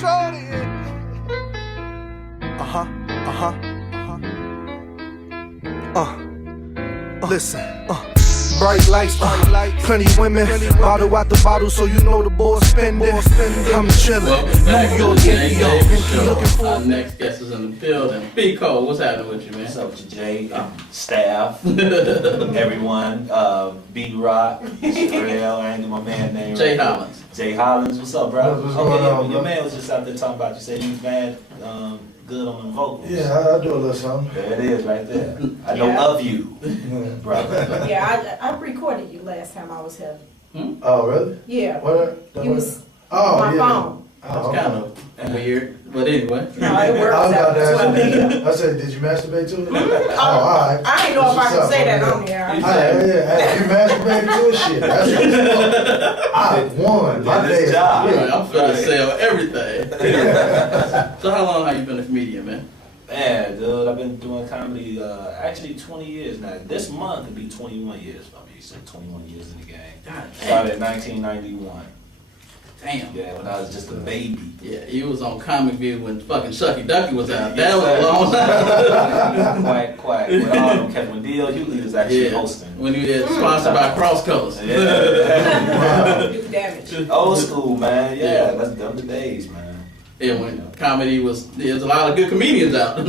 Shorty. Listen, bright lights, plenty women, bottle out the bottle, so you know the boy spending. I'm chillin', New York, Yankee, looking for. Our next guest is in the building. B Cole, what's happening with you, man? What's up with you, Jay? Staff, everyone, B Rock, Sherelle, I ain't get my man name. Jay right. Hollins. Jay Hollins, what's up, bro? What's going on, your bro? man was just out there talking about you said he was bad, good on the vocals. Yeah, I do a little something. There it is, right there. I know Yeah. of you, brother. Yeah, I recorded you last time I was here. Oh, really? Yeah, What? you was Oh, on my yeah. phone. That's Oh, kind okay. of Weird, but anyway. No, it works I was about out. to That's ask what I you. mean. I said, did you masturbate to it? Oh, all right. I ain't know if I can say that on You here. Yeah, you masturbated to a shit. That's what's up. I won. My Did his day. job. Right, Yeah. I'm finna sell everything. So how long have you been a comedian, man? Man, dude, I've been doing comedy actually 20 years now. This month it'll be 21 years for me, so 21 years in the game. God Started in 1991. damn. Yeah, when I was just a baby. Yeah, you was on Comic View when fucking Shucky Ducky was out. That was a long time. Quite. When D.L. Hughley was actually hosting. When you had sponsored by Cross Colors. Yeah. Do damage. Old school, man. Yeah. Yeah, that's them the days, man. Yeah, when comedy was, there's a lot of good comedians out.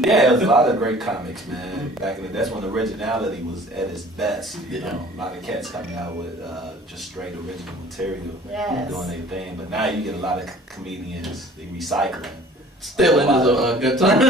Yeah, there's a lot of great comics, man. Back in the that's when originality was at its best. You know, a lot of cats coming out with just straight original material, Yes. doing their thing. But now you get a lot of comedians they recycling. Stealing is a good term.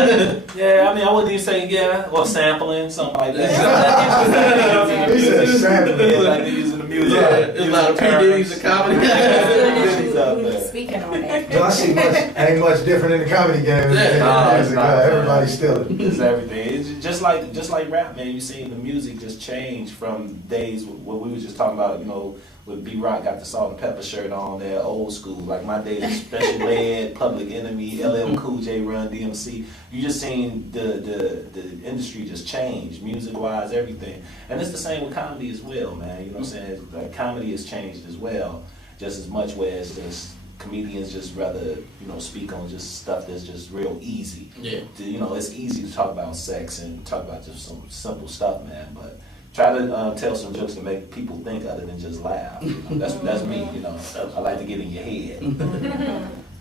Yeah, I mean, I wouldn't even say or sampling, something like that. He said sampling. Yeah, like they using the music. Yeah, there's a lot of PDs in comedy. We were speaking on that. So I see ain't much different in the comedy game. Yeah. No, it's not. Everybody's stealing. It's everything. It's just like rap, man. You see the music just change from days what we was just talking about, you know, with B Rock got the Salt and Pepper shirt on there, old school. Like my days, Special Ed, Public Enemy, LL Cool J, Run DMC. You just seen the industry just change, music wise, everything. And it's the same with comedy as well, man. You know what I'm saying? Like comedy has changed as well, just as much. Whereas just comedians just rather, you know, speak on just stuff that's just real easy. Yeah. You know, it's easy to talk about sex and talk about just some simple stuff, man. But try to tell some jokes to make people think other than just laugh. You know? That's me. You know, I like to get in your head.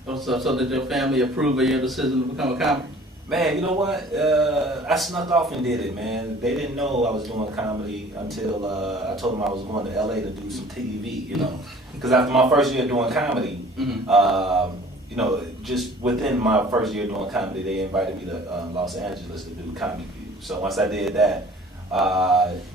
So did your family approve of your decision to become a comic? Man, you know what? I snuck off and did it, man. They didn't know I was doing comedy until I told them I was going to LA to do some TV, you know. Because after my first year doing comedy, you know, just within my first year doing comedy, they invited me to Los Angeles to do Comedy View. So once I did that,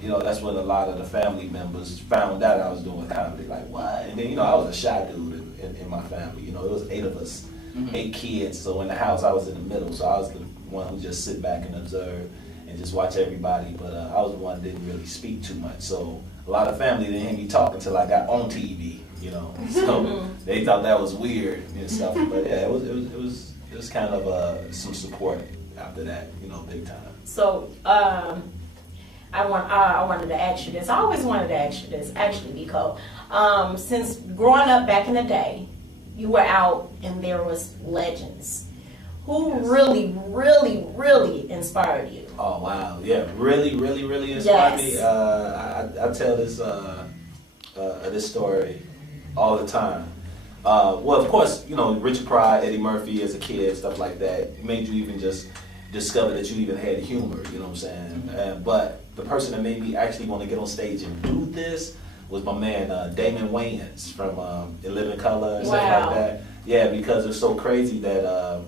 you know, that's when a lot of the family members found out I was doing comedy. Like, what? And then, you know, I was a shy dude in my family. You know, it was 8 of us. 8 kids, so in the house I was in the middle, so I was the one who just sit back and observe and just watch everybody, but I was the one that didn't really speak too much, so a lot of family didn't hear me talk until I got on TV, you know, so they thought that was weird and stuff, but yeah, it was kind of some support after that, you know, big time. So, I wanted to ask you this. I always wanted to ask you this, actually, because since growing up back in the day, you were out and there was legends. Who really, really, really inspired you? Oh wow, yeah, really inspired me. I tell this story all the time. Well, of course, you know, Richard Pryor, Eddie Murphy as a kid, stuff like that made you even just discover that you even had humor. You know what I'm saying? But the person that made me actually want to get on stage and do this was my man Damon Wayans from In Living Color and stuff like that. Yeah, because it's so crazy that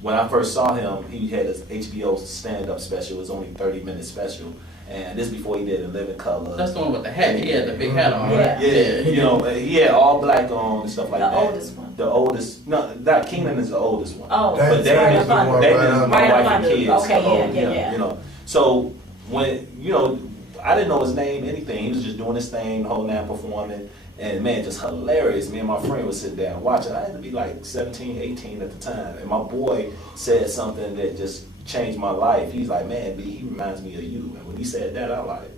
when I first saw him, he had his HBO stand-up special. It was only 30-minute special, and this before he did In Living Color. That's the one with the hat. He had the big hat on, Yeah. right? Yeah, you know, he had all black on and stuff like The that. oldest one. The oldest, no, not Keenan is the oldest one. Oh, But That's Damon right is up under. Damon is my Right up wife and under. kids. Okay, the old yeah, him, yeah. You know, so when you know, I didn't know his name, anything. He was just doing his thing, the whole night performing. And man, just hilarious. Me and my friend would sit down watching. I had to be like 17, 18 at the time. And my boy said something that just changed my life. He's like, man, B, he reminds me of you. And when he said that, I was like,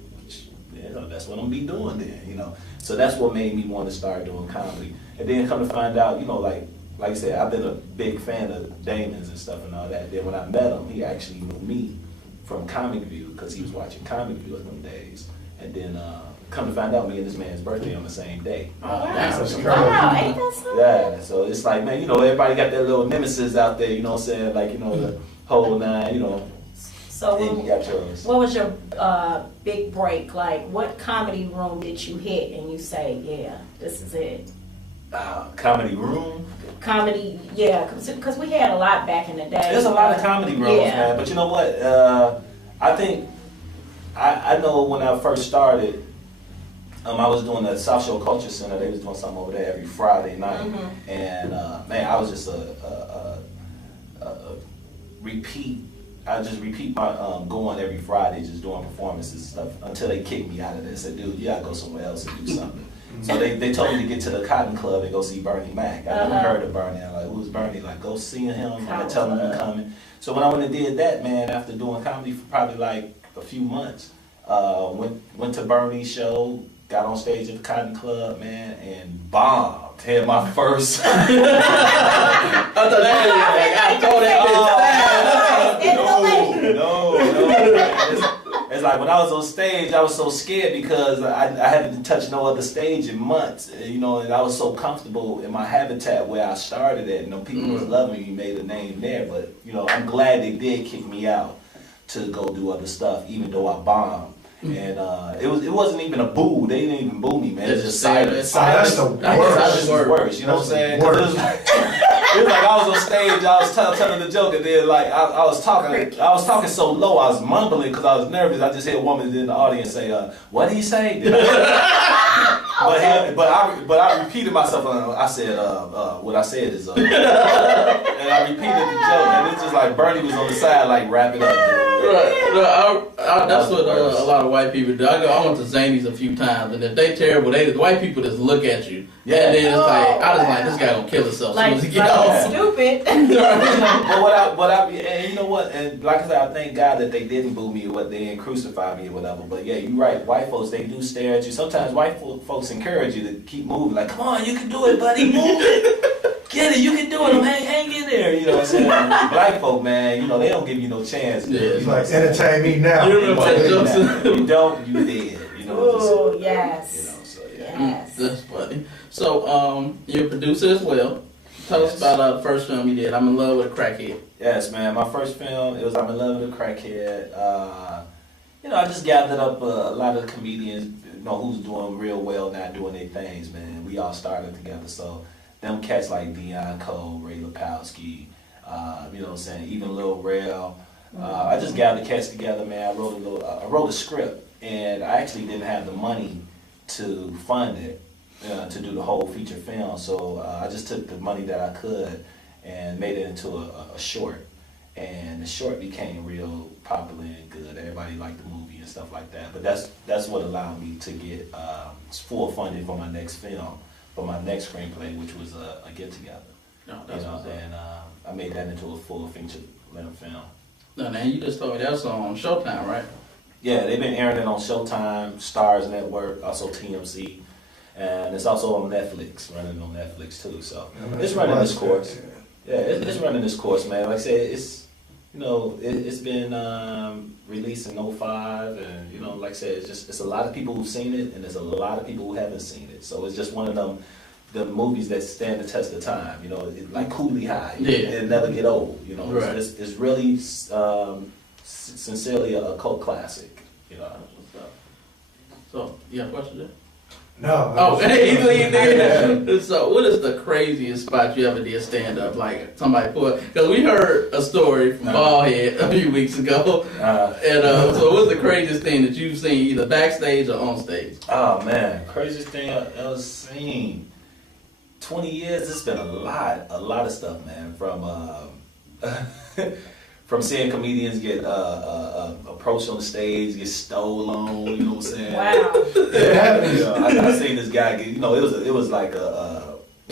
yeah, that's what I'm gonna be doing then, you know. So that's what made me want to start doing comedy. And then come to find out, you know, like like I said, I've been a big fan of Damon's and stuff and all that. Then when I met him, he actually knew me from Comic View because he was watching Comic View in them days. And then come to find out, me and this man's birthday on the same day. Oh, wow. That's crazy. Wow, ain't that something? Yeah, so it's like, man, you know, everybody got their little nemesis out there, you know what I'm saying? Like, you know, the whole nine, you know, So and you got yours. what was your big break? Like, what comedy room did you hit and you say, yeah, this is it? Comedy room. Comedy, yeah, because we had a lot back in the day. There's a lot of comedy rooms, Yeah. man. But you know what? I think I know when I first started, I was doing the South Shore Culture Center. They was doing something over there every Friday night, and man, I was just a repeat. I just repeat my going every Friday, just doing performances and stuff until they kicked me out of there. Said, dude, you gotta go somewhere else and do something. So they told me to get to the Cotton Club and go see Bernie Mac. I never heard of Bernie. I'm like, who's Bernie? Like, go see him and tell him you're coming. So when I went and did that, man, after doing comedy for probably like a few months, went to Bernie's show, got on stage at the Cotton Club, man, and bombed. Had my first. I thought that was like, I throw that bitch down. No. It's like when I was on stage, I was so scared because I hadn't touched no other stage in months, you know, and I was so comfortable in my habitat where I started at. You know, people was loving me, made a name there, but you know, I'm glad they did kick me out to go do other stuff, even though I bombed. And it wasn't even a boo. They didn't even boo me, man. It's just silence. That's the That's worst. the worst. You know what I'm saying? 'Cause Worst. It was like I was on stage, I was telling the joke, and then like I was talking so low, I was mumbling because I was nervous. I just heard a woman in the audience say, "What did he say?" But I repeated myself. I said, "What I said is," and I repeated the joke, and it's just like Bernie was on the side, like wrapping up. Right. No, that's what a lot of white people do. I went to Zany's a few times, and if they terrible, the white people just look at you. Yeah. And then it's like, I was like, this guy gonna kill himself as soon Like, as he get off. stupid. And you know what? And like I said, I thank God that they didn't boo me or what, they didn't crucify me or whatever. But yeah, you're right. White folks, they do stare at you. Sometimes white folks encourage you to keep moving. Like, come on, you can do it, buddy. Move it. Get it. You can do it. Hang in there. You know what I'm saying? Black folk, man, you know, they don't give you no chance. Yeah. It's like, entertain me now. You remember that joke? You don't, you dead. You know, Oh, just, yes. you know, so yeah. Yes. That's funny. So, you're a producer as well. Tell us about the first film you did, I'm in Love with a Crackhead. Yes, man. My first film, it was I'm in Love with a Crackhead. You know, I just gathered up a lot of comedians, you know, who's doing real well now, doing their things, man. We all started together. So them cats like Dion Cole, Ray Lapowski, you know what I'm saying, even Lil Rel. I just gathered cats together, man. I wrote a script, and I actually didn't have the money to fund it, to do the whole feature film. So I just took the money that I could and made it into a short. And the short became real popular and good. Everybody liked the movie and stuff like that. But that's what allowed me to get full funding for my next film, for my next screenplay, which was a Get Together. No, that's what's up. And I made that into a full feature-length film. No, man, you just told me that was on Showtime, right? Yeah, they've been airing it on Showtime, Stars Network, also TMC, and it's also on Netflix, running on Netflix too. So it's running this course. Yeah, it's running this course, man. Like I said, it's, you know, it's been released in 2005, and you know, like I said, it's a lot of people who've seen it, and there's a lot of people who haven't seen it. So it's just one of them, the movies that stand the test of time. You know, like Cooley High. Yeah. It'll never get old. You know, Right. it's really sincerely a cult classic. You know. So, you got a question there? No. Oh, hey, you did. So, what is the craziest spot you ever did stand up? Like somebody put, because we heard a story from Ballhead a few weeks ago, and so what's the craziest thing that you've seen either backstage or on stage? Oh man, craziest thing I ever seen. 20 years, it's been a lot of stuff, man. From seeing comedians get approached on the stage, get stolen, you know what I'm saying? Wow. Yeah, you know, I seen this guy get, you know, it was like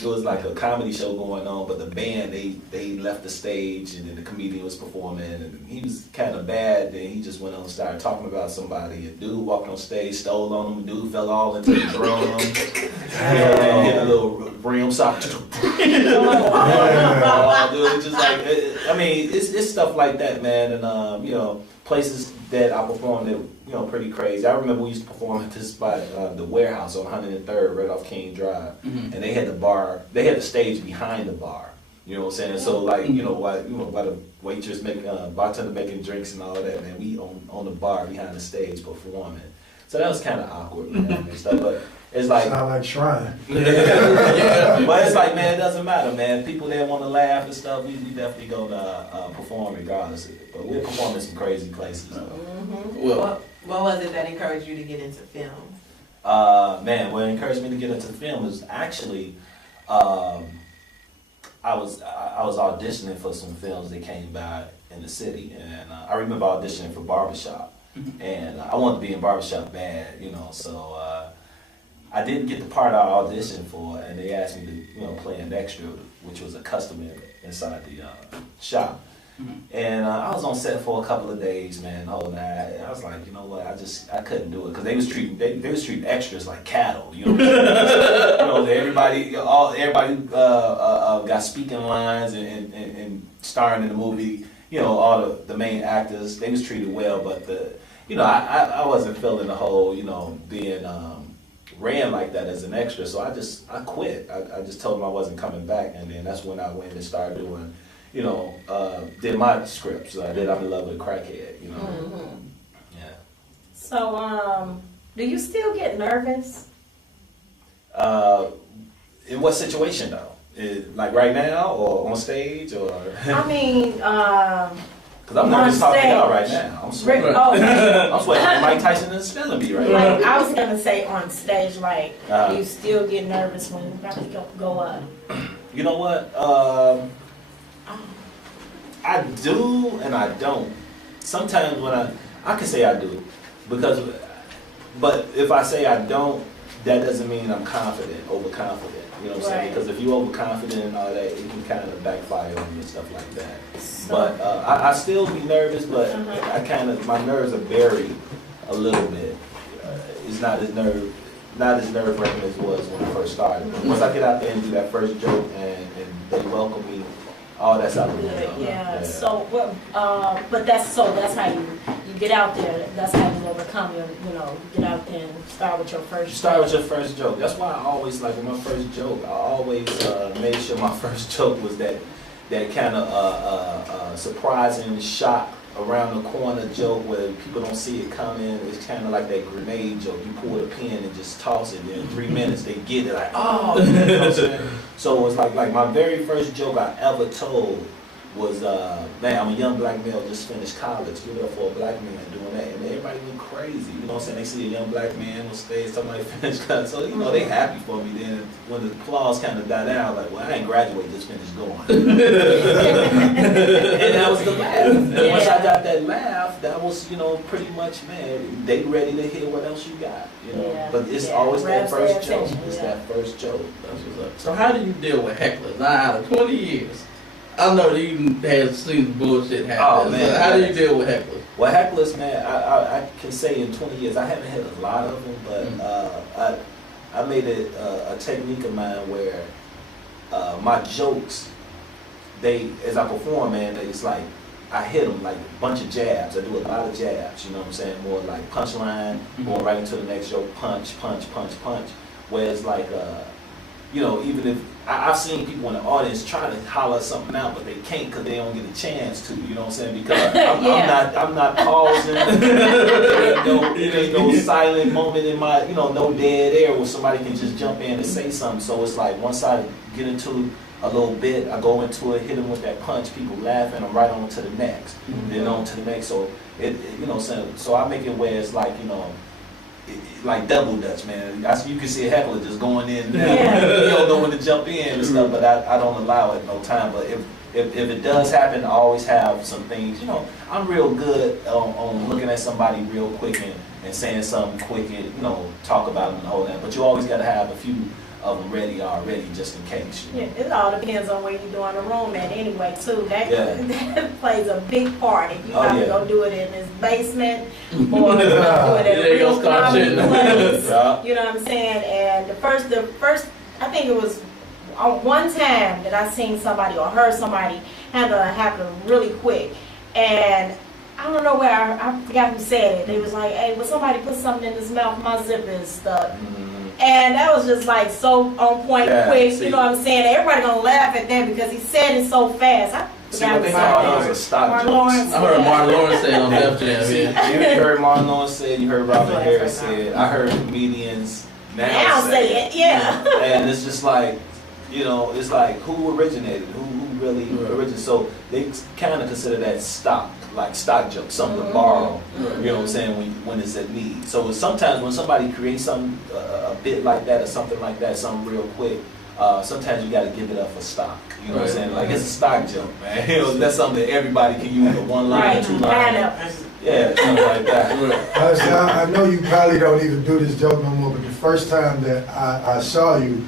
it was like a comedy show going on, but the band they left the stage, and then the comedian was performing, and he was kind of bad. Then he just went on and started talking about somebody. A dude walked on stage, stole on him. Dude fell all into the drum. Hit a little rim sock. Dude, just like I mean, it's stuff like that, man, and you know, places that I performed that, you know, pretty crazy. I remember we used to perform at this spot, the Warehouse on 103rd, right off King Drive, and they had they had the stage behind the bar. You know what I'm saying? So like, you know, while the waitress making, bartender making drinks and all that, man, we on the bar behind the stage performing. So that was kind of awkward, man, and stuff. But it's like, Sound like Shrine. yeah. But it's like, man, it doesn't matter, man. People that want to laugh and stuff, we definitely gonna perform regardless. But we'll perform in some crazy places. Well, What was it that encouraged you to get into film? Man, what encouraged me to get into the film is actually, I was auditioning for some films that came by in the city, and I remember auditioning for Barbershop, and I wanted to be in Barbershop bad, you know, so I didn't get the part I auditioned for, and they asked me to, you know, play an extra, which was a customer inside the shop. And I was on set for a couple of days, man, the whole night. I was like, you know what, I couldn't do it, because they was treating extras like cattle, you know. You know, everybody got speaking lines and starring in the movie. You know, all the main actors, they was treated well, but I wasn't feeling the whole, you know, being ran like that as an extra. So I quit. I just told them I wasn't coming back, and then that's when I went and started doing, you know, did my scripts. I did I'm in Love with a Crackhead, you know. Yeah. So, do you still get nervous? In what situation though? Like right now, or on stage, or? I mean, Because I'm nervous talking out right now. I'm sweating. Oh, I'm sweating like Mike Tyson is smelling me right now. like I was gonna say on stage, like do you still get nervous when you about to go up? You know what? I do and I don't. Sometimes when I can say I do, but if I say I don't, that doesn't mean I'm confident, overconfident. You know what I'm saying? Right. Because if you're overconfident and all that, it can kind of backfire on you and stuff like that. So, But I still be nervous, but my nerves are buried a little bit. It's not as nerve-wracking as it was when I first started. But once I get out there and do that first joke and they welcome me, all that's out the window. yeah. So what? But that's how you get out there. That's how you overcome your. You know, get out there and start with your first. You start with your first joke. That's why I always, like, with my first joke, I always made sure my first joke was that kind of surprising shock around the corner joke where people don't see it coming. It's kind of like that grenade joke. You pull a pin and just toss it, and in 3 minutes they get it, like, oh, you know what I'm saying? So it was like my very first joke I ever told was, man, I'm a young black male, just finished college. You're there for a black man doing that, and everybody went crazy. You know what I'm saying? They see a young black man on stage, somebody finished college, so you know they happy for me. Then when the applause kind of died down, like, well, I ain't graduated, just finished going. And that was the laugh. And once I got that laugh, that was, you know, pretty much, man, they ready to hear what else you got. You know, but it's always that first joke. It's that first joke. that's what's up. So how do you deal with hecklers? Now, out of 20 years, I know that you have seen bullshit happen. Oh, man. So how do you deal with hecklers? Well, hecklers, man, I can say in 20 years, I haven't had a lot of them, but I made it a technique of mine where my jokes, as I perform, man, it's like I hit them like a bunch of jabs. I do a lot of jabs, you know what I'm saying? More like punchline, going right into the next joke, punch, punch, punch, punch. Whereas like, you know, even if I've seen people in the audience try to holler something out, but they can't because they don't get a chance to. You know what I'm saying? Because I'm not pausing. There ain't no silent moment in my, you know, no dead air where somebody can just jump in and say something. So it's like once I get into a little bit, I go into it, hit them with that punch, people laughing, I'm right on to the next, then on to the next. So it you know, so I make it where it's like, you know, like double dutch, man. You can see a heckler just going in, you don't know when to jump in and stuff, but I don't allow it no time. But if it does happen, I always have some things, you know, I'm real good on looking at somebody real quick and saying something quick and, you know, talk about them and all that. But you always got to have a few of them ready already, just in case. Yeah, it all depends on where you're doing the room at anyway, too. That, Yeah. that plays a big part. If you Oh, have yeah. to go do it in his basement or you go do it at Yeah, a real you'll start comedy shitting. place, Yeah. you know what I'm saying? And the first, I think it was one time that I seen somebody or heard somebody handle it happen really quick. And I don't know where, I forgot who said it. They was like, hey, will somebody put something in his mouth? My zipper is stuck. And that was just like so on point, Yeah, quick. see. You know what I'm saying? Everybody gonna laugh at that because he said it so fast. I See forgot what they who call said those that. are stock Martin jokes. Lawrence. I heard Martin Lawrence say it on Def Jam. See, Yeah. you heard Martin Lawrence say it, you heard Robert Harris say it. I heard comedians Now say it, yeah. And it's just like, you know, it's like who originated, who really originated. So they kind of consider that stock, like stock jokes, something to borrow. You know what I'm saying? When it's at need. So sometimes when somebody creates something a bit like that or something like that, something real quick. Sometimes you got to give it up for stock. You know what I'm Right. saying? Like it's a stock joke, man. You know, that's something that everybody can use. A one line, Right, two line. pineapples. Yeah, something like that. I know you probably don't even do this joke no more, but the first time that I saw you,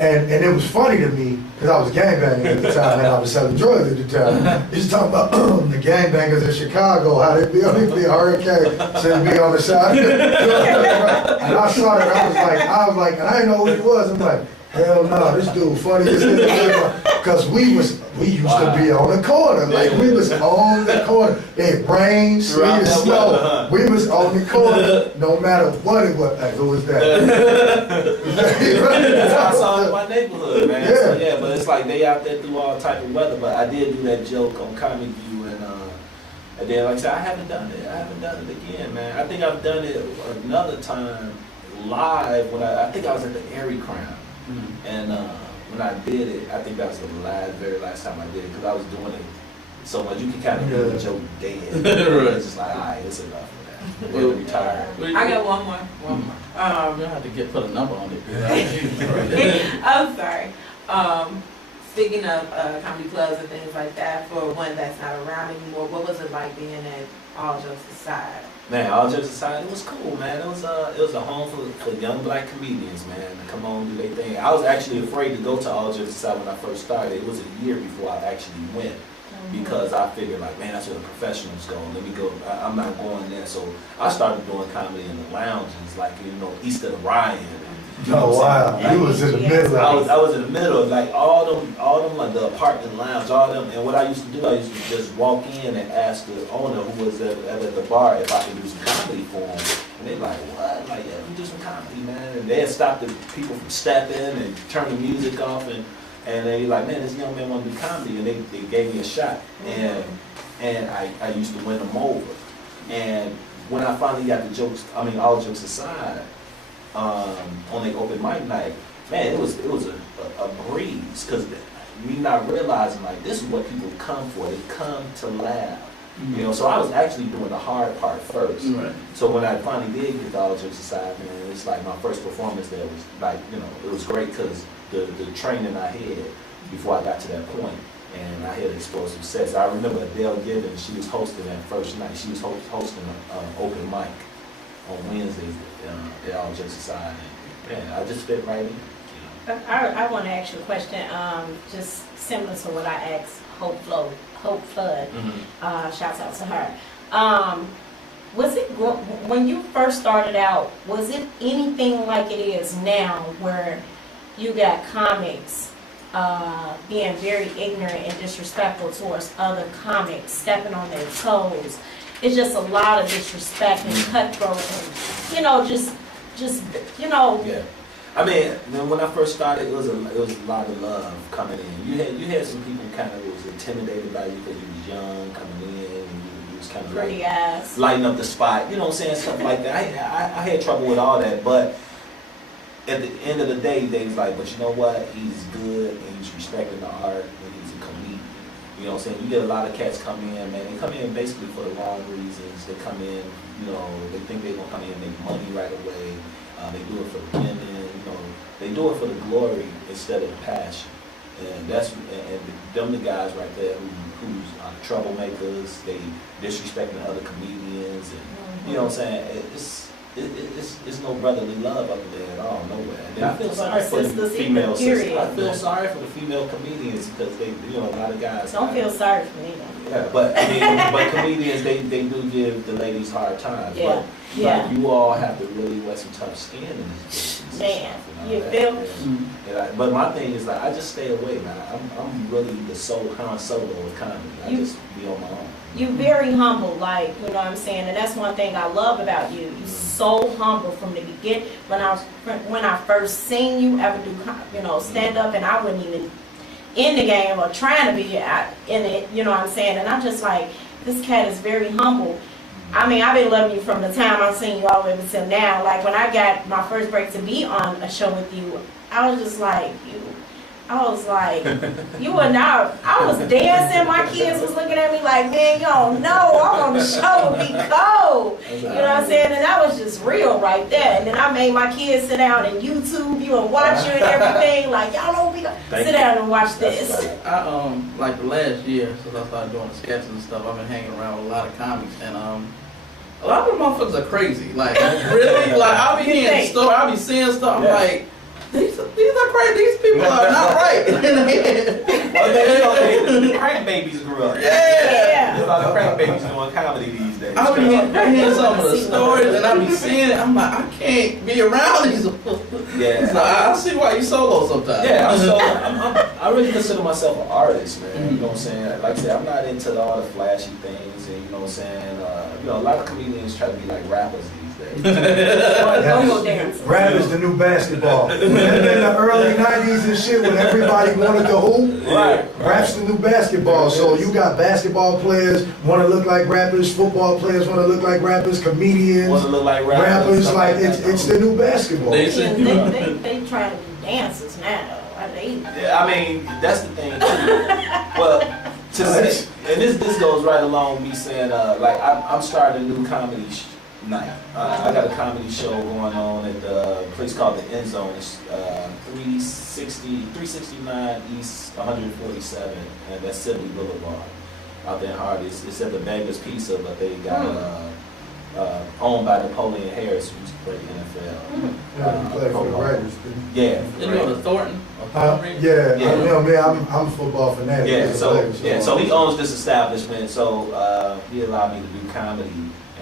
and it was funny to me, because I was gangbanging at the time and I was selling drugs at the time. You was talking about the gangbangers in Chicago, how they'd be a hurricane, so they'd be on the side. And I saw that, I was like, and I didn't know who he was. I'm like, hell no, this dude funny as hell. Because we used to be on the corner, like we was on the corner. It rained, sleet, and snow. We was on the corner, no matter what it was. Like, who was that? That's how I saw it in my neighborhood, man. Yeah. So, yeah, but it's like they out there through all type of weather. But I did do that joke on Comedy View, and then like I said, I haven't done it. I haven't done it again, man. I think I've done it another time live when I think I was at the Airy Crown, and when I did it, I think that was the very last time I did it because I was doing it so much. You can kind of hear the joke dead. It's just like, all right, it's enough of that. We're retired. I got one more. You have to put a number on it. I'm sorry. Speaking of comedy clubs and things like that, for one that's not around anymore, what was it like being at All Jokes Aside? Man, all jokes aside, it was cool, man. It was a home for young black comedians, man, to come on and do their thing. I was actually afraid to go to All Jokes Aside when I first started. It was a year before I actually went because I figured like, man, that's where the professionals go. Let me go. I'm not going there. So I started doing comedy in the lounges, like east of the Ryan. You know Oh what I'm saying? wow, you was in the middle I of it. was in the middle, like all them, like the apartment lounge, all them. And what I used to do, I used to just walk in and ask the owner who was at the bar if I could do some comedy for him. And they like, what? Like, yeah, we do some comedy, man. And they had stopped the people from stepping and turn the music off, and they like, man, this young man want to do comedy, and they gave me a shot, and I used to win them over. And when I finally got all jokes aside. On the open mic night, man, it was a breeze because me not realizing like this is what people come for. They come to laugh, you know. So I was actually doing the hard part first. Right. So when I finally did get all jokes aside, man, it's like my first performance there was like, it was great because the training I had before I got to that point, and I had explosive sets. I remember Adele Gibbons, she was hosting that first night. She was hosting an open mic on Wednesdays at All Jokes Aside, and man, I just fit right in. I want to ask you a question, just similar to what I asked Hope Flood. Shouts out to her. Was it when you first started out? Was it anything like it is now, where you got comics being very ignorant and disrespectful towards other comics, stepping on their toes? It's just a lot of disrespect and cutthroat, and just Yeah, I mean, when I first started, it was a lot of love coming in. You had some people kind of was intimidated by you because you was young coming in, and you was kind of pretty like ass. lighting up the spot. You know what I'm saying? Stuff like that. I had trouble with all that, but at the end of the day, they was like, but you know what? He's good and he's respecting the art and he's a comedian. You know what I'm saying? You get a lot of cats come in, man. They come in basically for the wrong reasons. They come in, they think they're gonna come in and make money right away. They do it for the women, they do it for the glory instead of the passion. And them the guys right there who's troublemakers. They disrespecting other comedians, and you know what I'm saying. it's no brotherly love up there at all, nowhere. And I feel sorry for Sisters the equal, female sisters. period. I feel sorry for the female comedians because they, a lot of guys. Don't feel sorry for me though. Yeah, but I mean, but comedians they do give the ladies hard times. Yeah, But yeah. like, you all have to really wear some tough skin in this business. Man, and you all feel that. me? But my thing is like I just stay away, man. I'm really the Han Solo of comedy. I just be on my own. You very humble, like, you know what I'm saying, and that's one thing I love about you. You so humble from the beginning. When I first seen you ever do, stand up, and I wasn't even in the game or trying to be in it, you know what I'm saying. And I'm just like, this cat is very humble. I mean, I've been loving you from the time I've seen you all the way until now. Like when I got my first break to be on a show with you, I was just like, you were not. I was dancing. My kids was looking at me like, man, you don't know. I'm on the show with Be Cold. You know what I'm saying? And that was just real right there. And then I made my kids sit down and YouTube you and watch you and everything. Like, y'all don't sit down and watch this. I like the last year since I started doing the sketches and stuff, I've been hanging around with a lot of comics, and a lot of them motherfuckers are crazy. Like really, like I'll be hearing stuff, I'll be seeing stuff. I'm like, these are crazy. These people are not right. The crack babies grew up. Yeah. There's a lot of crack babies doing comedy these days. I be hearing some of the stories, and I be seeing it. I'm like, I can't be around these. Yeah. So I see why you solo sometimes. Yeah, I really consider myself an artist, man. You know what I'm saying? Like I said, I'm not into all the flashy things, and you know what I'm saying? A lot of comedians try to be like rappers these days. Rap is the new basketball. And in the early 90s and shit, when everybody wanted to hoop, rap's the new basketball. So you got basketball players want to look like rappers, football players want to look like rappers, comedians Want to look like rappers, like it's the new basketball. They trying to be dancers now. Yeah, I mean, that's the thing too. Well, to say, and this goes right along with me saying, like I'm starting a new comedy night. I got a comedy show going on at the place called the End Zone. It's 369 East 147, and that's Sibley Boulevard out there in Hardy. It's at the Bangers Pizza, but they got owned by Napoleon Harris, who used to play NFL. Yeah, you play for the Raiders. Yeah. Then you go to Thornton. Yeah. You know me, I'm a football fanatic. Yeah, so he owns this establishment, so he allowed me to do comedy,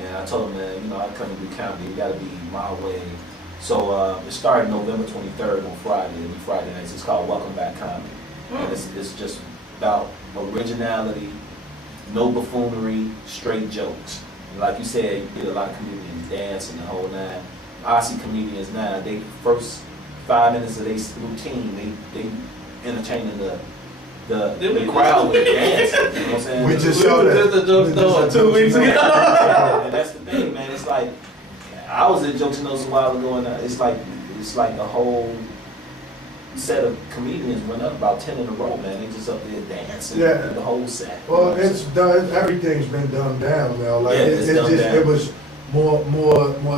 and I told him, man, I come to do comedy, it got to be my way. So it started November 23rd on Friday, every Friday nights. It's called Welcome Back Comedy. And it's just about originality, no buffoonery, straight jokes. And like you said, you get a lot of comedians dancing the whole nine. I see comedians now, they first 5 minutes of their routine, they entertaining the crowd with dancing. You know what I'm saying? We just saw that. 2 weeks ago. And that's the thing, man. It's like I was at Jokes and Notes a while ago, and it's like the whole set of comedians went up about 10 in a row, man. They just up there dancing the whole set. Well, it's done. Everything's been dumbed down now. Like down. it was more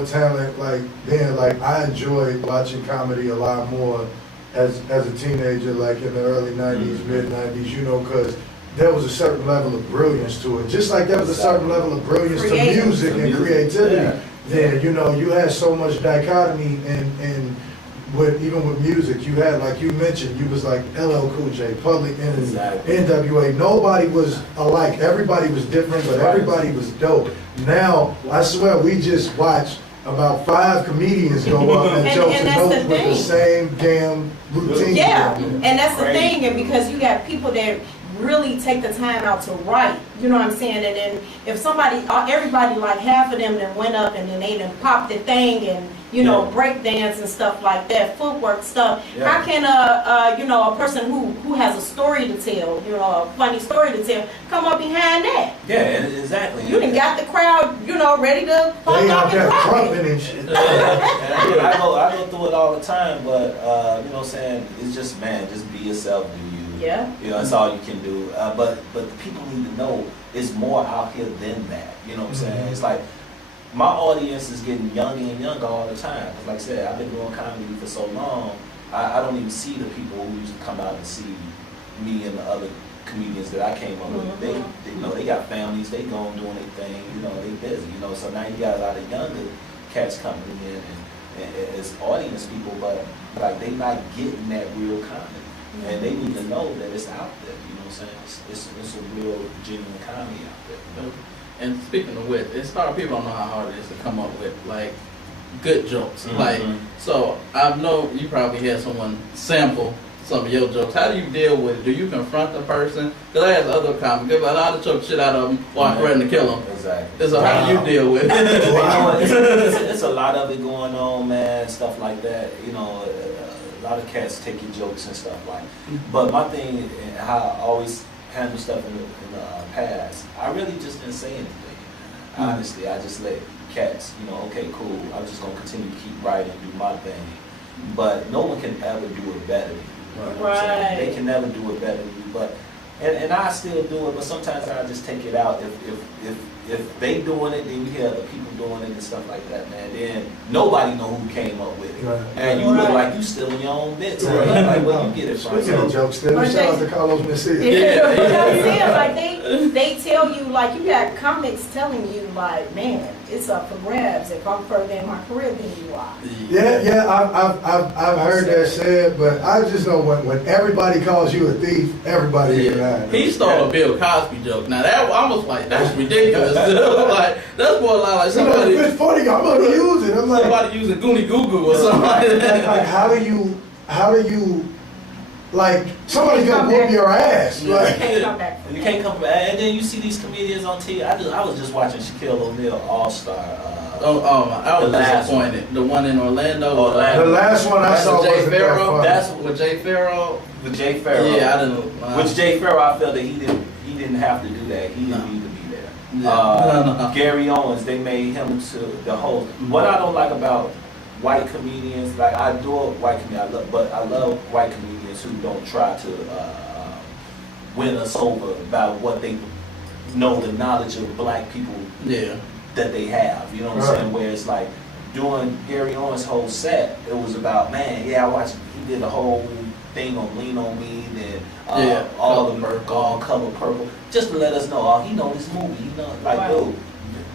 talent. Like then, like I enjoyed watching comedy a lot more as a teenager, like in the early '90s, mid '90s. Because there was a certain level of brilliance to it. Just like there was a certain level of brilliance to music and creativity. Yeah. Then you had so much dichotomy and even with music, you had, like you mentioned, you was like LL Cool J, Public Enemy, NWA. Nobody was alike. Everybody was different, but everybody was dope. Now, I swear, we just watched about 5 comedians go up and Jokes and Notes with the same damn routine. Yeah, and that's the thing, and because you got people that really take the time out to write, you know what I'm saying? And then if everybody, like half of them that went up and then they done popped the thing and, break dance and stuff like that, footwork stuff. Yeah. How can a person who has a story to tell, a funny story to tell, come up behind that? Yeah, exactly. You done got the crowd, ready to fuck up and rock. And shit. I go through it all the time, but you know what I'm saying? It's just, man, just be yourself, do you. Yeah. That's all you can do. But people need to know it's more out here than that. You know what I'm saying? It's like my audience is getting younger and younger all the time. Cause like I said, I've been doing comedy for so long. I don't even see the people who used to come out and see me and the other comedians that I came up with. They got families. They going doing their thing. They busy. So now you got a lot of younger cats coming in and as audience people, but like they not getting that real comedy, and they need to know that it's out there. You know what I'm saying? It's a real genuine comedy out there. And speaking of wit, it's hard. People don't know how hard it is to come up with like good jokes. Mhm. Like, so I know you probably had someone sample some of your jokes. How do you deal with it? Do you confront the person? Because I asked other comics, a lot of choke shit out of them while threatening to kill them. Exactly. So how do you deal with it? You know, it's a lot of it going on, man. Stuff like that. You know, a lot of cats take your jokes and stuff like. But my thing, and how I always handle stuff in the past, I really just didn't say anything. Honestly, I just let cats, you know, okay, cool. I'm just gonna continue to keep writing, do my thing. But no one can ever do it better than you. You know what I'm saying? They can never do it better than you. But and I still do it, but sometimes I just take it out. If they doing it, then we hear other people doing it and stuff like that, man. Then nobody know who came up with it, Right. and you look like you stealing your own bits. Right. Like where you get it from? Speaking of jokes, still, shout out to Carlos Mencia. Yeah, you know what I'm saying? Like they tell you, like you got comics telling you, like, man, it's up for grabs if I'm further in my career than you are. Yeah, I've heard that said, but I just know when everybody calls you a thief, everybody is lying. He stole a Bill Cosby joke. Now that I was like, that's ridiculous. Like that's more like somebody. It's funny, I'm gonna use it. I'm like, Somebody using Goonie Goo Goo or something like that. like how do you, like, somebody's gonna whoop your ass. You Like, can't come back from You that. can't come back, and then you see these comedians on TV. I was just watching Shaquille O'Neal All Star. Oh, I was The last disappointed. The one in Orlando. Orlando. the last one I That's saw with Jay wasn't that Farrell. funny. That's with Jay Farrell. With Jay Farrell. Yeah, I didn't. Which Jay Farrell, I felt that he didn't have to do that. He didn't No. need to be there. Yeah. No. Gary Owens, they made him to the host. What I don't like about white comedians, like I adore white comedians, but I love white comedians who don't try to win us over by what they know, the knowledge of black people Yeah. that they have. You know what I'm Right. saying? Where it's like doing Gary Owens' whole set, it was about, man, yeah, I watched, he did a whole thing on Lean On Me, then Yeah, all Color the Purple. all Color Purple, just to let us know, oh, he know this movie, he know, like, Right. dude,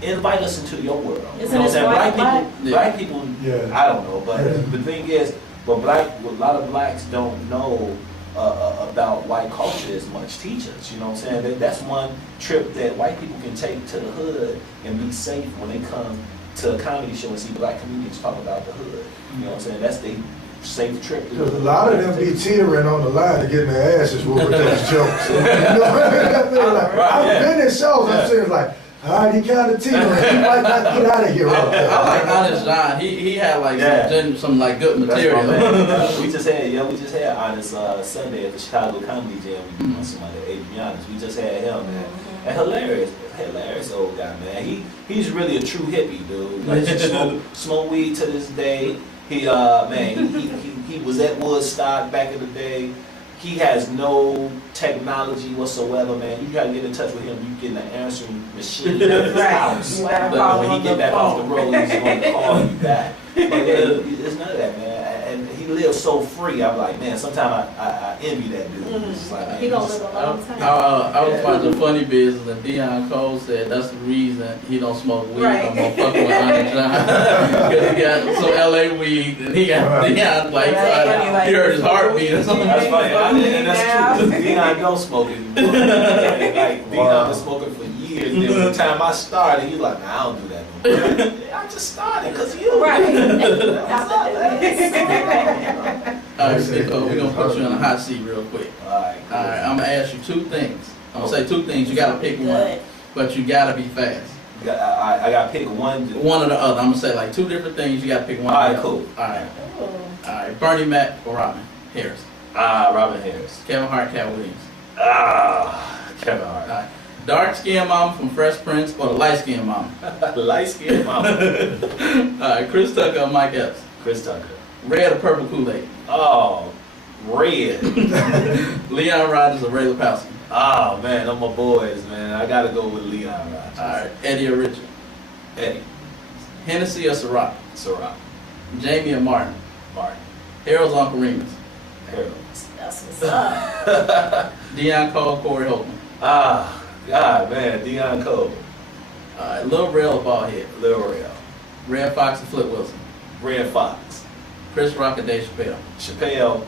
invite us into your world. Isn't you know what I'm it saying? white, Black people, Yeah. I don't know, but the thing is, but a lot of blacks don't know about white culture as much. Teach us, you know what I'm saying? That's one trip that white people can take to the hood and be safe when they come to a comedy show and see black comedians talk about the hood. You know what I'm saying? That's the safe trip. To the Because a hood. lot of them be teetering on the line to getting their asses whooped with those jokes. You know what I mean? Like, I've been in shows, I'm saying like, all right, he kind of teetering. He might not get out of here. I like Honest John. He had like Yeah. some like good That's material. my man. we just had Honest Sunday at the Chicago Comedy Jam. We doing somebody, Adrianus. We just had him, man. And hilarious old guy, man. He's really a true hippie, dude. Like, smoke weed to this day. He was at Woodstock back in the day. He has no technology whatsoever, man. You gotta get in touch with him. You get an answering machine at his Right. house. You gotta But call when on he get the back off the phone. road, he's going to call you back. But yeah, it's none of that, man. And he lives so free. I'm like, man, sometimes I envy that dude. It's just like, man, He gonna live a long time. I was watching Funny Business and Deion Cole said that's the reason he don't smoke weed Right. no more fucking with Honest John. Because he got some LA weed and he got Deion like, he heard his heartbeat or something. That's funny. And that's Now. true. Deion don't smoke anymore. Like, Deion been smoking for years. Then by the time I started, he like, nah, I don't do that no more. I just started because of you. Right. Alright, Nico, we're gonna put you on a hot seat real quick. Alright, cool. Alright, I'm gonna ask you two things. I'm gonna say two things. You gotta pick one, Good. but you gotta be fast. I got to pick one. One or the other. I'm gonna say like two different things. You gotta pick one. or the Alright, other. cool. Alright, Bernie Mac or Robin Harris. Robin Harris. Kevin Hart, Cat Williams. Kevin Hart. Alright, dark skinned mama from Fresh Prince or the light skinned mama. Light skinned mama. Alright, Chris Tucker or Mike Epps. Chris Tucker. Red or purple Kool-Aid. Oh, red. Leon Rogers or Ray Lapowski. Oh man, I'm my boys, man. I gotta go with Leon Rogers. Alright, Eddie or Richard. Eddie. Hennessy or Ciroc. Ciroc. Jamie or Martin. Martin. Harold's Uncle Remus. Harold. That's what's up. Deion Cole, Corey Holtman. God, man. Deion Cole. Alright, Lil Rel or Ballhead. Lil Real. Red Fox and Flip Wilson. Red Fox. Chris Rock and Dave Chappelle. Chappelle.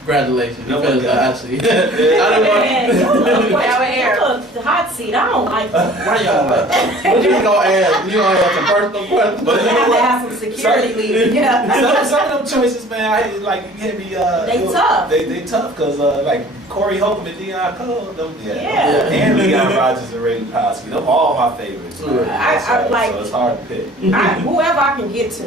Congratulations. No You finished one got actually. I didn't want. Man, the hot seat. I don't like that. Why y'all like? What you gonna ask? You gonna ask some personal questions? But You have to have some security leave. Yeah. Some of them choices, man, I like you hear me. They tough. They tough because like Corey Holcomb and Deion Cole, them, Yeah. and Leon Rogers and Ray Cosby, them all my favorites. Man. Yeah. I like- so it's hard to pick. Whoever I can get to.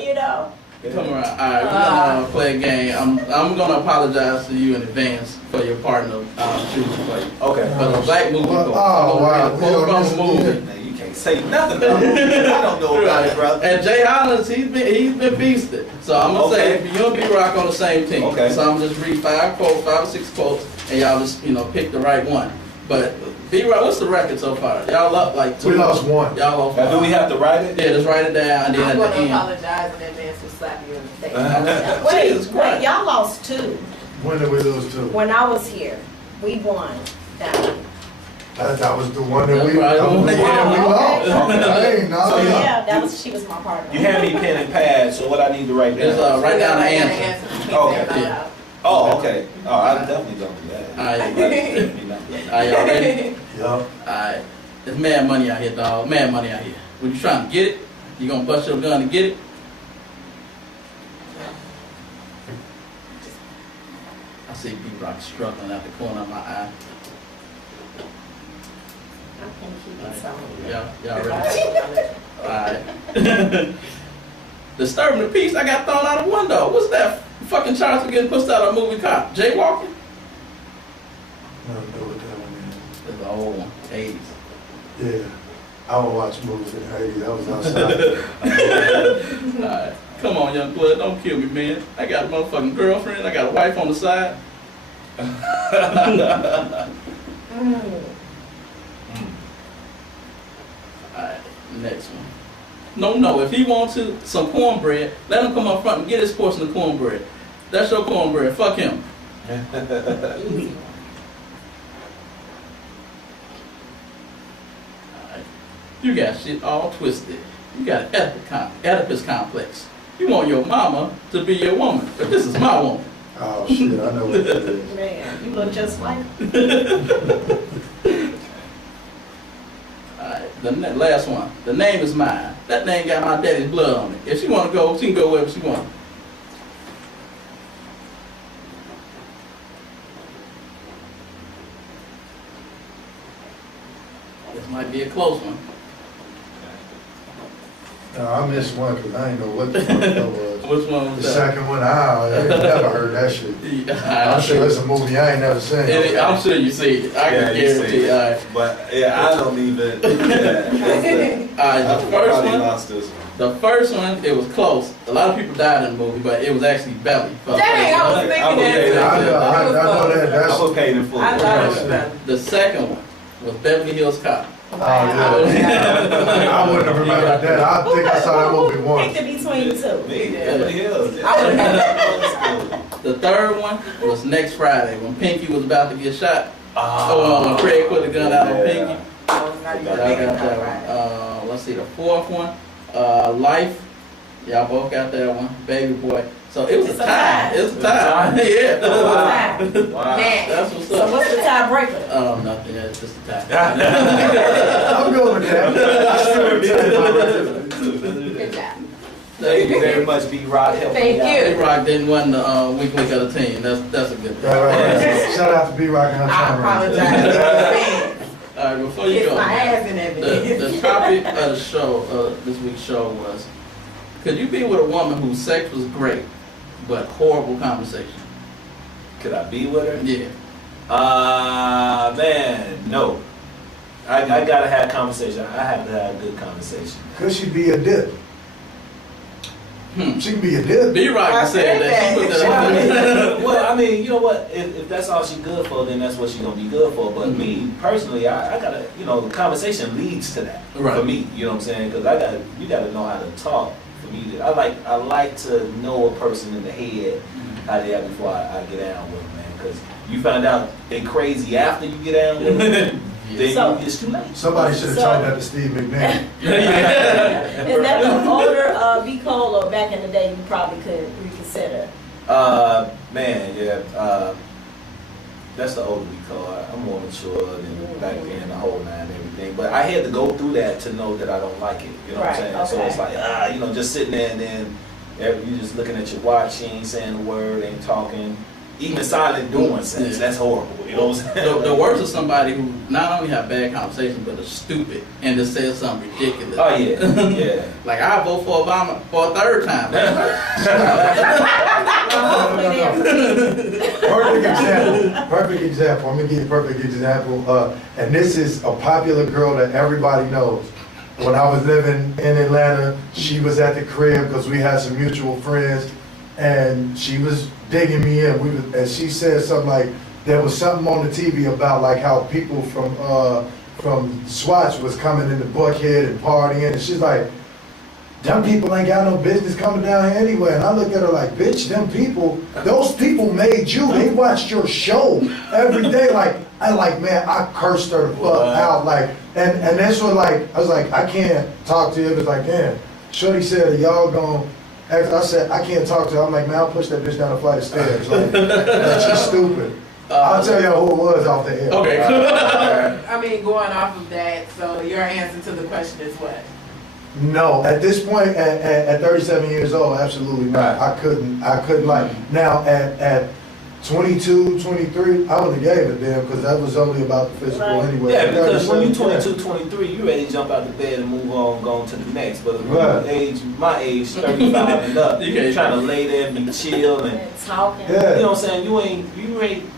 You know. Come around. Alright, we're gonna play a game. I'm gonna apologize to you in advance for your partner choosing for you. Okay. But the black movie Well, goes. oh, wow. Postponed movie. Man, you can't say nothing about it. I don't know about it, brother. And Jay Hollins, he's been beasted. So I'm gonna say Okay. you and B-Rock on the same team. Okay. So I'm just read 5 or 6 quotes, and y'all just pick the right one. But B-Rock, what's the record so far? Y'all up like 2. We lost one. Y'all lost Now, do 1. we have to write it? Yeah, just write it down, and then I'm at going the to end. apologize in advance for slapping you in the face. Jesus Wait, Christ. y'all lost 2. When did we lose to? When I was here, we won. Down. That was the one that we, That's right. we lost. Hey, no, So, yeah. She was my partner. You hand me pen and pad, so what I need to write down? Just write down the answer. Okay. Yeah. Oh, okay. Oh, I definitely don't do that. Alright, y'all ready? Yup. Alright. It's mad money out here, dog. Mad money out here. When you trying to get it, you gonna bust your gun to get it? I see B-Rock struggling out the corner of my eye. I think he did something. Y'all ready? Alright. Disturbing the peace, I got thrown out the window. What's that fucking charge for getting pushed out of a movie cop? Jaywalking? I don't know what that one That's an old one, 80s. is. Yeah. I don't watch movies in the 80s. I was outside. Alright. Come on, young blood, don't kill me, man. I got a motherfucking girlfriend, I got a wife on the side. Alright, next one. No, if he wants some cornbread, let him come up front and get his portion of cornbread. That's your cornbread, fuck him. Alright. You got shit all twisted. You got an Oedipus complex. You want your mama to be your woman, but this is my woman. Oh, shit. I know what that is. Man, you look just like Alright, the last one. The name is mine. That name got my daddy's blood on it. If she want to go, she can go wherever she want. This might be a close one. No, I missed one because I didn't know what the fuck that was. Which one The was that? second one, I ain't never heard that shit. Yeah, I'm sure it's a movie I ain't never seen. I'm sure you see it. I can guarantee. Alright. But yeah, I don't even. Yeah, Alright, the first probably one. lost this one. The first one, it was close. A lot of people died in the movie, but it was actually Belly. Dang, I was thinking that. I know that. I That's. was paid in full. I thought it was better. The second one was Beverly Hills Cop. Oh, yeah. I wouldn't have remembered that. I think I saw that movie once. picked it between the 2. Me, Beverly Hills. I would have The third one was Next Friday when Pinky was about to get shot. Oh, When Craig put the gun out on Pinky. I was not even Y'all got thinking that about one. Let's see, the fourth one, Life. Y'all both got that one. Baby Boy. So it was It's a a tie. tie. It was a tie. Yeah. Wow. it. Wow. Man. That's what's So up. what's the tiebreaker? Nothing. It's just a tie. I'm good with that. Good job. Thank you very much, B-Rock. Help me Thank out. you. B-Rock didn't win the week of the team. That's a good thing. Right. Shout out to B-Rock and her I camera. apologize. Man, All right, before you kiss go, my ass in evidence. the topic of the show, this week's show was, could you be with a woman whose sex was great, but horrible conversation? Could I be with her? Yeah. Man, no. I gotta have conversation. I have to have a good conversation. Could she be a dip? She can be a dip. B-Rock I said that. She put that out there. Well, I mean, you know what? If that's all she's good for, then that's what she's gonna be good for. But me personally, I gotta, the conversation leads to that Right. for me. You know what I'm saying? Because you gotta know how to talk. For me, I like to know a person in the head how they are before I get down with them, man. Because you find out they crazy after you get down with them. then So- it's too late. Somebody should have So- told that to Steve McMahon. Is that the older B. Cole, or back in the day you probably could reconsider? Man, yeah. That's the older Nicole. I'm more mature than back then, the whole nine and everything. But I had to go through that to know that I don't like it. You know what I'm saying? Right, So it's like, okay. you know, just sitting there and then you just looking at your watch, you ain't saying a word, ain't talking. Even silent doing sex, Yeah. that's horrible. You know what I'm saying? The worst is somebody who not only have bad conversation but is stupid and just says something ridiculous. Oh yeah, yeah. Like I vote for Obama for a third time. Hopefully they have Perfect example. Perfect example. I'm gonna give you a perfect example. And this is a popular girl that everybody knows. When I was living in Atlanta, she was at the crib because we had some mutual friends, and she was digging me in. And she said something like, there was something on the TV about like how people from Swatch was coming into Buckhead and partying, and she's like, them people ain't got no business coming down here anyway. And I look at her like, bitch, those people made you. They watched your show every day. Man, I cursed her the fuck out. Like, and that's what, like, I was like, I can't talk to you. It was like, damn. Shorty said, are y'all gonna, I said, I can't talk to her. I'm like, man, I'll push that bitch down a flight of stairs. Like, she's stupid. I'll tell y'all who it was off the air. Okay. I mean, going off of that, so your answer to the question is what? No, at this point, at 37 years old, absolutely not. I couldn't like, now at 22, 23, I would have gave it damn, because that was only about the physical Right. anyway. Yeah, because when you 37, 22, 23, you ready to jump out the bed and move on, go on to the next. But when Right. my age, 35 and up, You you're can't- trying to lay there and be chill and talking. Yeah. you know what I'm saying? You ain't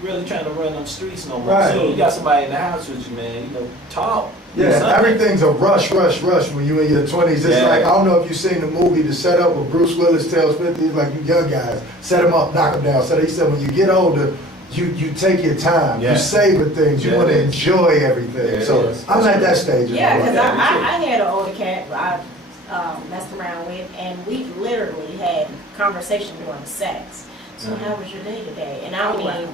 really trying to run them streets no more. Right. So you got somebody in the house with you, man. You know, talk. do Yeah, something. everything's a rush when you in your 20s. It's Yeah. like, I don't know if you've seen the movie, the setup with Bruce Willis tells 50, he's like, you young guys, set them up, knock them down. So he said, when you get older, you take your time, Yeah. you savor things, you Yeah, want to it is. enjoy everything. Yeah, it So is. I'm at that stage. Yeah, because Yeah, me too. I had an older cat I messed around with, and we literally had conversation during sex. So how was your day today? And I'm like,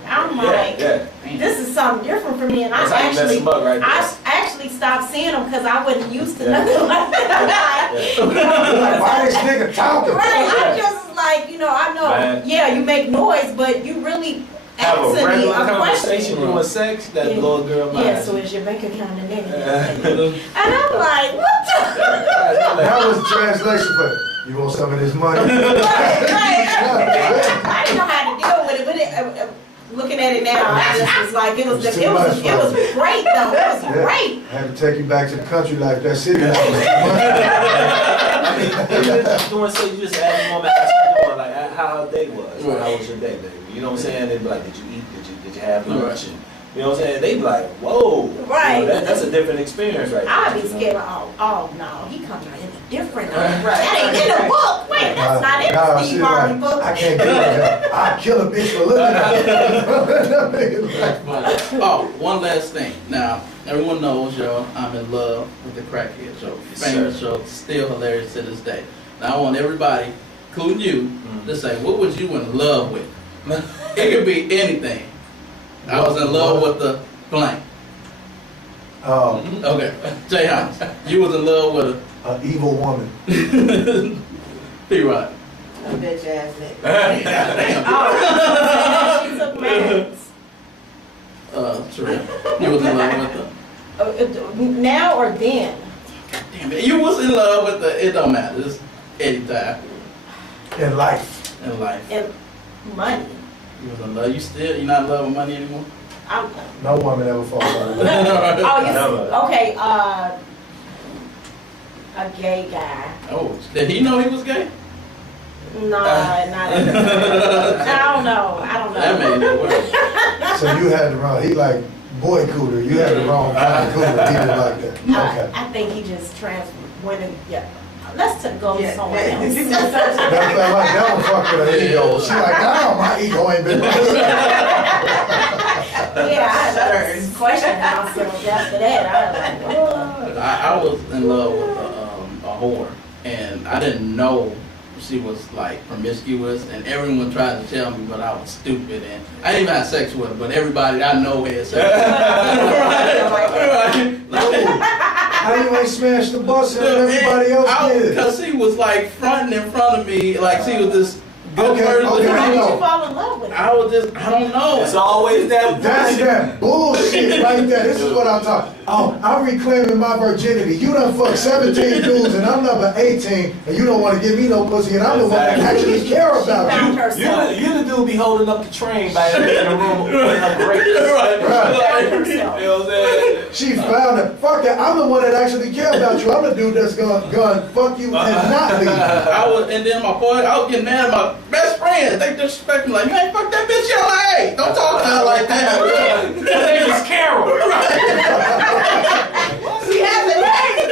yeah. this is something different for me, and That's I how you mess actually, them up right there. I actually stopped seeing them because I wasn't used to Yeah. nothing like that. Like, why this nigga talking? Right, I just was like, I know, Man. yeah, you make noise, but you really Have a answer me regular a conversation question. during sex, that Yeah. little girl mind. Yeah, so is your bank account a negative? And I'm like, what the? That was the translation for, you want some of this money? Right. I didn't know how to deal with it, but looking at it now, I just was like, it was It's too much great though. It was Yeah. great. I had to take you back to the country life, that city life. I mean, even doing so, you just ask the woman how she doing, like how her day was. Like, how was your day, baby? You know what I'm saying? They'd be like, did you eat? Did you have lunch? And, you know what I'm saying? They'd be like, whoa. Right. You know, that's a different experience right I'd there. be you know? scared of, oh no, he coming in a different, Right. that ain't in the book. Wait, that's not in the she Steve Harvey like, book. I can't do that. I'd kill a bitch for looking at it. Oh, one last thing. Now, everyone knows, yo, I'm in love with the Crackhead Show. Famous show, still hilarious to this day. Now, I want everybody, including you, to say, what was you in love with? It could be anything. I was in love with the blank. Okay, Jay Hans, you was in love with An evil woman. a P-Rod. A bitch ass nigga. Oh, she took meds. Trill. You was in love with the. Now or then? Damn it, you was in love with the. It don't matter. It's anytime In life. in life. And money. You was in love. You not in love with money anymore. I'm, No woman ever falls out of love. oh, you Never. see, okay, a gay guy. Oh, did he know he was gay? No, not at the time. I don't know. That made it worse. So you had the wrong, he like boy cooter, you had the wrong kind of cooter, he didn't like that. Okay. I think he just went and, yeah. Let's go Yeah. somewhere else. That felt like that one fucked with her ego. She like, damn, my ego ain't been right. Yeah, I was questioning myself after that. I was like, what? I was in love with a whore, and I didn't know she was like promiscuous, and everyone tried to tell me, but I was stupid, and I didn't even have sex with her, but everybody I know had sex. How you ain't smashed the bus and everybody else did? Because she was like fronting in front of me, like she was this good person. Okay, How I did know. you fall in love with her? I don't know. It's always that. That's that bullshit right there. This is what I'm talking. Oh, I'm reclaiming my virginity. You done fucked 17 dudes and I'm number 18 and you don't want to give me no pussy and I'm the one that actually care about Found you. herself. You the dude be holding up the train by in the room with her grapes. Right. Found You herself. know what I'm saying? She found it. Fuck it. I'm the one that actually care about you. I'm the dude that's gonna fuck you and not leave. And then my boy, I was getting mad at my best friend. They disrespect me like, you ain't fuck that bitch yet. Like, hey, don't talk to her like that. Her name is Carol. She hasn't made it.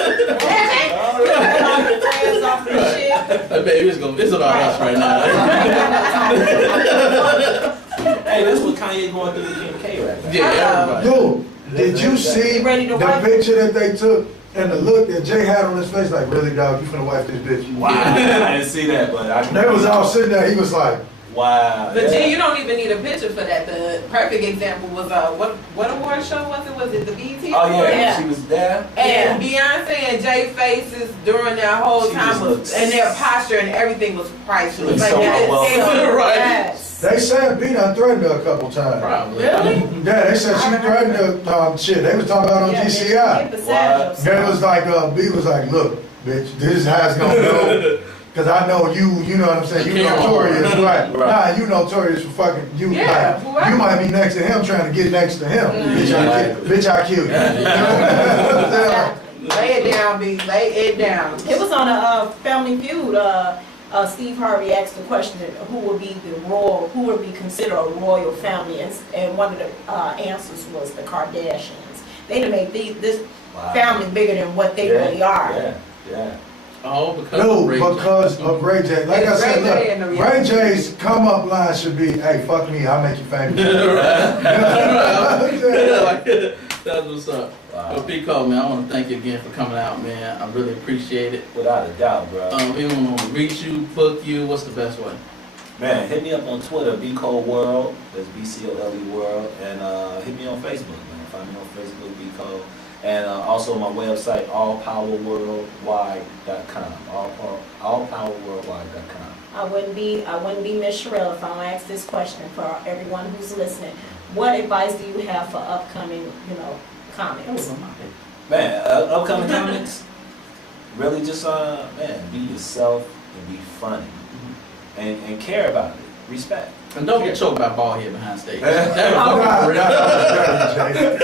Off the shit. Hey, baby, it's about us right now. Hey, that's what Kanye going through with Kim K right now. Yeah, everybody. Dude, did you see Ready to the wipe? picture that they took and the look that Jay had on his face? Like, really, dog, you finna wipe this bitch? Wow, I didn't see that, but I. They was all sitting there. He was like, Wow. But yeah. G, you don't even need a picture for that. The perfect example was what award show was it? Was it the BET? Oh yeah, Yeah. she was there. And Beyonce and Jay faces during that whole She time just was, looks- and their posture and everything was priceless. Looks Like so that unwelcome. Right. Yes. they said B done threatened her a couple times. Probably. Really? Yeah, they said she threatened her. Shit, they was talking about on Yeah, GCI. get beside Wow. yourself. They was like, B was like, look, bitch, this is how it's gonna go. Cause I know you know what I'm saying, you notorious, right? Nah, you notorious for fucking, you Yeah, like, right. you might be next to him trying to get next to him. Bitch, I kill you. Lay it down, B. Lay it down. It was on a Family Feud. Steve Harvey asked the question: who would be who would be considered a royal family? And one of the answers was the Kardashians. They done made this family bigger than what they really are. Yeah, yeah. Oh, because No, of Ray J. because of Ray J. Like I said, Ray J and the look, Ray J's come up line should be, hey, fuck me, I'll make you famous. That's what's up. Wow. Well, Pico, man, I want to thank you again for coming out, man. I really appreciate it. Without a doubt, bro. If anyone want to reach you, book you, what's the best way? Man, hit me up on Twitter, BCole World. That's BCOLE World. And hit me on Facebook, man. Find me on Facebook, BCole. And also my website, allpowerworldwide.com. Allpowerworldwide.com. I wouldn't be Miss Sherelle if I don't ask this question for everyone who's listening. What advice do you have for upcoming, comics? Man, upcoming comics, really just, man, be yourself and be funny. And care about it. Respect. And don't get choked by bald head behind stage. Nah, that was dirty, Jay. I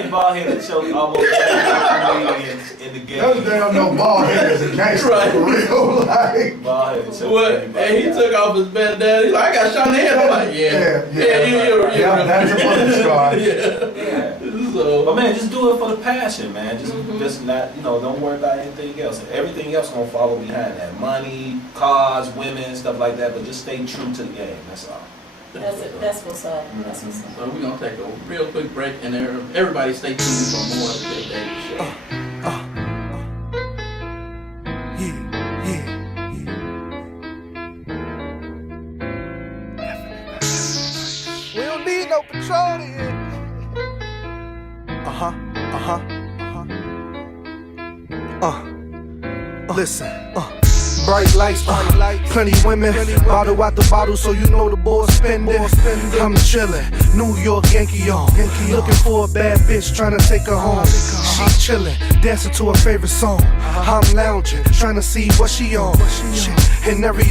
think bald headed choked almost every comedian in the game. Those damn no bald headers and gangsters Right. for real, like. Bald headed choked What? everybody. And he took off his bandana. He's like, I got shot in the head. I'm like, yeah. Yeah, that's a bullet scar. Yeah. So, But man, just do it for the passion, man. Just not, don't worry about anything else. Everything else gonna follow behind that. Money, cars, women, stuff like that. But just stay true to the game. That's all. That's what's up. That's what's up. So we're gonna take a real quick break, and everybody stay tuned for more of the Big Baby Show. We don't need no petroleum. Listen. Bright lights, plenty women, bottle out the bottle, so you know the boys spending. I'm chillin', New York Yankee on. Looking for a bad bitch, tryna take her home. She chillin', dancing to her favorite song. I'm lounging, tryna see what she on. Shit, and every